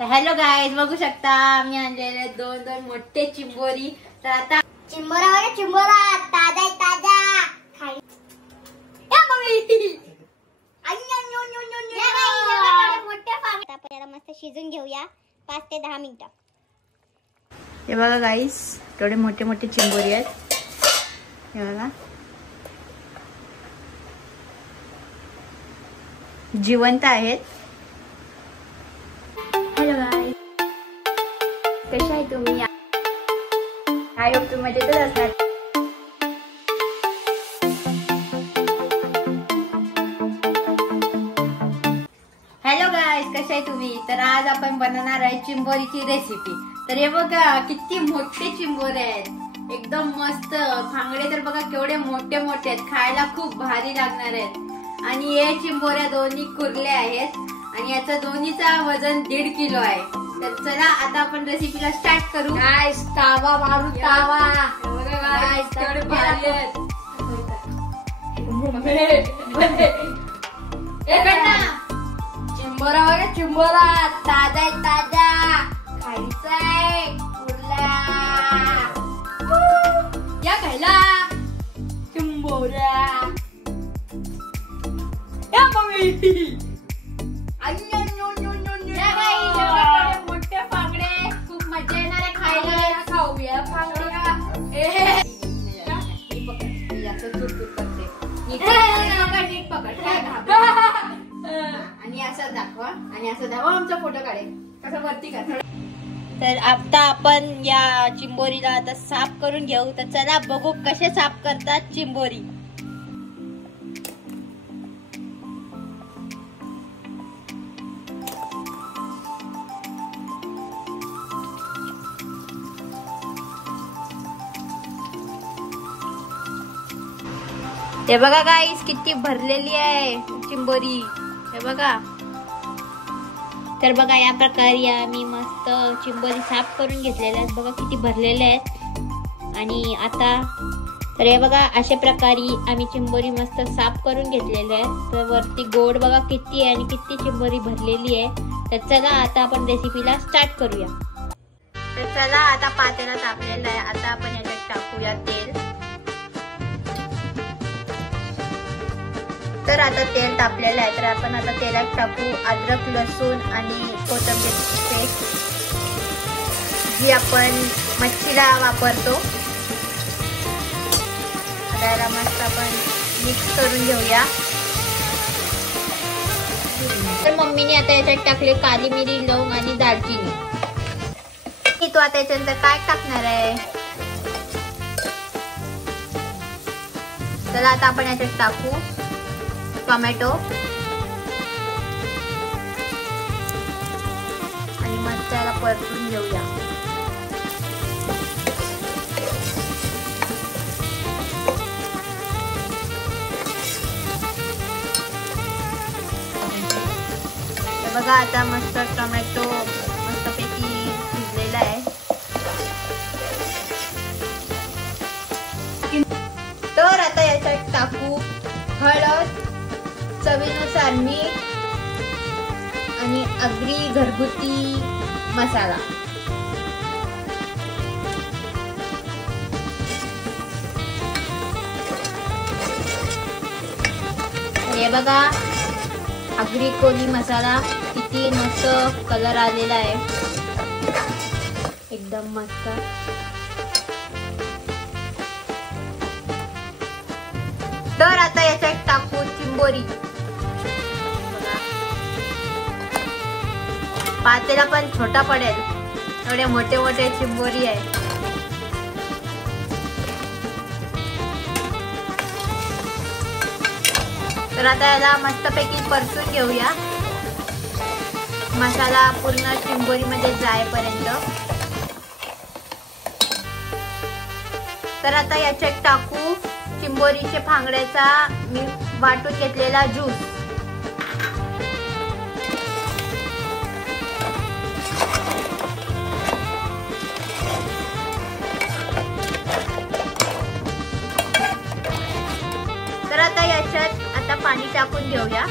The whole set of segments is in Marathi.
हॅलो गाईज, बघू शकता मी आणलेले दोन मोठे चिंबोरी. तर आता चिंबोरा ताजा ताजा खाई मोठ्या मस्त शिजून घेऊया 5 ते 10 मिनिटं. हे बघा गाईज, थोडे मोठे मोठे चिंबोरी आहेत. हे बघा, जिवंत आहेत. हॅलो गाईज, कशा आहे तुम्ही? आय होप तुम्ही मजेतच असणार. हॅलो गाईज, कशा आहे तुम्ही? तर आज आपण बनवणार आहे चिंबोरीची रेसिपी. तर हे बघा किती मोठे चिंबोरे आहेत, एकदम मस्त. फांगडे तर बघा केवढे मोठे मोठे आहेत, खायला खूप भारी लागणार आहेत. आणि हे चिंबोऱ्या दोन्ही कुरले आहेत आणि याचं दोन्हीचा वजन 1.5 किलो आहे. तर चला आता आपण रेसिपीला स्टार्ट करू. गाइस तावा मारू तावा. बघा गाइस, केवढे भारी आहेत. चिंबोरा बघा, चिंबोरा ताजा ताजा खायचाय. कुरला या खायला चिंबोऱ्या. या मम्मी, मोठे फांगडे, खूप मजा येणार आहे खायला. खाऊया फांगड्या. नीट पकड, काय घाबरत. आणि असं दाखवा, आणि असं दाखवा. आमचा फोटो काढेल कसं वरती का. तर आता आपण या चिंबोरीला आता साफ करून घेऊ. तर चला बघू कसे साफ करतात चिंबोरी. हे बघा गाईस, किती भरलेली आहे चिंबोरी. हे बघा. तर बघा, या प्रकारे आम्ही मस्त चिंबोरी साफ करून घेतलेल्या आहेत. बघा किती भरलेले आहेत. आणि आता तर हे बघा, अशा प्रकारे आम्ही चिंबोरी मस्त साफ करून घेतलेल्या आहेत. तर वरती गोड बघा किती आहे आणि किती चिंबोरी भरलेली आहे. तर चला आता आपण रेसिपीला स्टार्ट करूया. तर चला आता पातेला तापलेला आहे. आता आपण याच्यात टाकूया तेल. तर आता तेल तापलेलं आहे. तर आपण आता तेलात टाकू अद्रक, लसूण आणि कोथिंबीरची पेस्ट, जी आपण मच्छीला वापरतो. त्याला मस्त आपण मिक्स करून घेऊया. तर मम्मीने आता याच्यात टाकले काली मिरी, लवंग आणि दालचिनी. तू आता याच्यानंतर काय टाकणार आहे? चला आता आपण याच्यात टाकू टोमॅटो आणि मस्त त्याला परतून घेऊया. बघा आता मस्त टोमॅटो मस्तपैकी शिजलेला आहे. तर आता याच्यात टाकू हळद, चवीनुसार मीठ आणि अगदी घरगुती मसाला. हे बघा, आगरी कोली मसाला, किती मस्त कलर आलेला आहे, एकदम मस्त. तर आता याच्यात टाकू चिंबोरी. पातेला पण छोटा पडेल, एवढे मोठे मोठे चिंबोरी आहे. तर आता याला मस्तपैकी परतून घेऊया, मसाला पूर्ण चिंबोरी मध्ये जाईपर्यंत. तर आता याच्यात टाकू चिंबोरीचे फांगड्याचा मी वाटून घेतलेला ज्यूस. तर आता याच्यात आता पाणी टाकून घेऊया.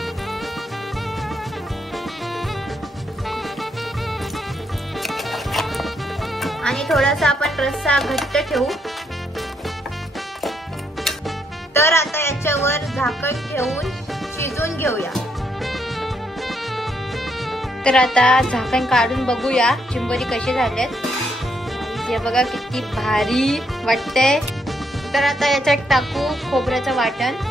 आणि थोडासा आपण रस्सा घट्ट ठेवू. तर आता याच्यावर झाकण ठेवून शिजवून घेऊया. तर आता झाकण काढून बघूया चिंबोरी कशी झालेत. हे बघा किती भारी वाटतंय. तर आता याच्यात टाकू खोबऱ्याचं वाटण.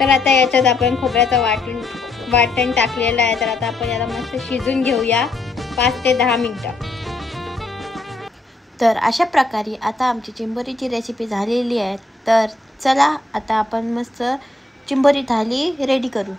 तर आता याच्यात आपण खोबऱ्याचं वाटण टाकलेलं आहे. तर आता आपण याला मस्त शिजून घेऊया 5 ते 10 मिनिटं. तर अशा प्रकारे आता आमची चिंबोरीची रेसिपी झालेली आहे. तर चला आता आपण मस्त चिंबोरी थाली रेडी करू.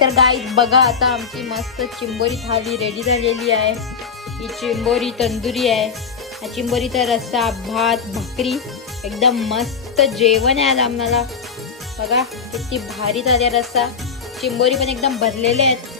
तर गाईज बघा आता आमची मस्त चिंबोरी थाली रेडी झालेली आहे. ही चिंबोरी तंदुरी आहे. हा चिंबोरीचा रस्सा, भात, भाकरी एकदम मस्त जेवण आहे आज आम्हाला. बघा किती भारी झाले रस्सा. चिंबोरी पण एकदम भरलेले आहेत.